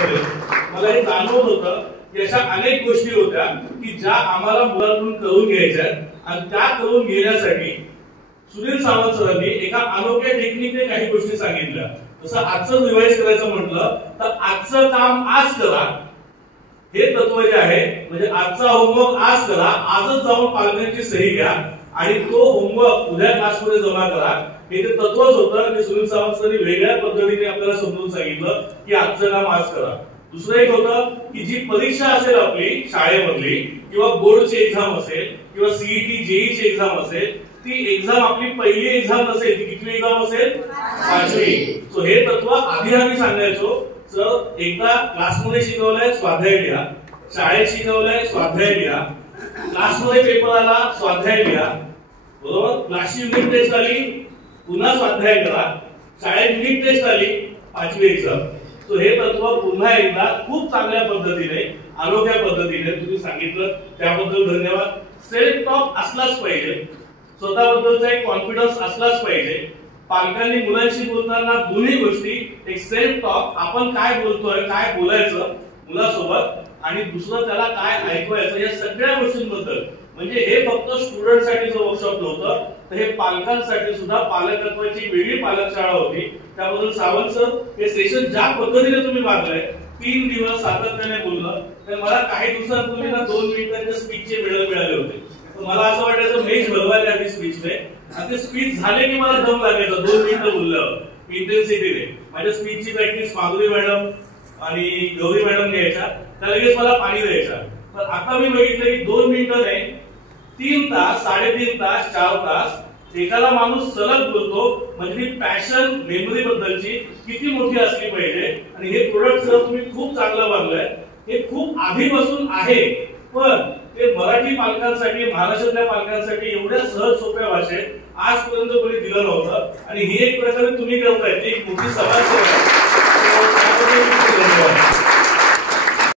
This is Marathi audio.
वर्षामध्ये मला हे जाणवत होतं की अशा अनेक गोष्टी होत्या की ज्या आम्हाला मुलांकडून करून घ्यायच्या आणि त्या करून घेण्यासाठी सुनील सावंत सरांनी एका अनोख्या टेक्निकने काही गोष्टी सांगितल्या. जसं आजचं रिवाइज करायचं म्हटलं तर आजचं काम आज करा हे तत्व जे आहे, म्हणजे आजचा होमवर्क आज करा, आजच जाऊन पालकांची सही घ्या आणि तो होमवर्क उद्या क्लासमध्ये जमा करा. हे ते तत्वच होतं की सुनील सावंत सरांनी वेगळ्या पद्धतीने आपल्याला समजून सांगितलं की आजचं काम आज करा. दुसरं एक होतं की जी परीक्षा असेल आपली शाळेमधली किंवा बोर्डची एक्झाम असेल किंवा सीईटी जेईची एक्झाम असेल, ती एक्झाम आपली पहिली एक्झाम नसेल, ती कितवी एक्झाम असेल? 5वी. सो हे तत्व आधी आम्ही सांगायचो. सर एकदा क्लासमध्ये शिकवलंय स्वाध्याय लिहा, शाळेत शिकवलंय स्वाध्याय लिहा, क्लासमध्ये पेपर आला स्वाध्याय लिहा, बरोबर. क्लासची युनिट टेस्ट आली पुन्हा स्वाध्याय करा, शाळेत युनिट टेस्ट आली 5वी एक्झाम. सो हे तत्व पुन्हा एकदा खूप चांगल्या पद्धतीने अनोख्या पद्धतीने तुम्ही सांगितलं, त्याबद्दल धन्यवाद. सेल्फ टॉक असलाच पाहिजे, स्वतःबद्दलचा एक कॉन्फिडन्स असलाच पाहिजे. पालकांनी मुलांशी बोलताना दोन्ही गोष्टी, एक सेल्फ टॉक, आपण काय बोलतोय, काय बोलायचं मुलासोबत आणि दुसरं त्याला काय ऐकवायचं, या सगळ्या गोष्टींबद्दल. म्हणजे हे फक्त स्टुडंटसाठीचं वर्कशॉप नव्हतं, तर हे पालकांसाठी सुद्धा पालकत्वाची वेगळी पालकशाळा होती. त्याबद्दल सावंत सर हे सेशन ज्या पद्धतीने तुम्ही मागलाय, 3 दिवस सातत्याने बोललं, तर मला काही दिवसांपूर्वी ना 2 मिनिटांच्या स्पीचचे मेडल मिळाले होते. मला असं वाटायचं मेज भरवायला आधी स्पीचने, आणि ते स्पीच झाले की मला दम लागायचा 2 मिनिटं बोलल्यावर इंटेन्सिटीने. माझ्या स्पीचची प्रॅक्टिस माधुरी मॅडम आणि गौरी मॅडम घ्यायच्या, त्या लगेच मला पाणी द्यायच्या. तर आता मी बघितलं की 2 मिनिटं नाही, 3 तास, 3.5 तास, 4 तास एखादा माणूस सलग बोलतो. म्हणजे ती पॅशन मेमरी बद्दलची किती मोठी असली पाहिजे. आणि हे प्रोडक्ट जर तुम्ही खूप चांगलं मानलंय, हे खूप आधीपासून आहे, पण ते मराठी पालकांसाठी, महाराष्ट्रातल्या पालकांसाठी एवढ्या सहज सोप्या भाषेत आजपर्यंत कोणी दिलं नव्हतं. आणि ही एक प्रकारे तुम्ही करताय, ती एक मोठी समाज सेवा आहे.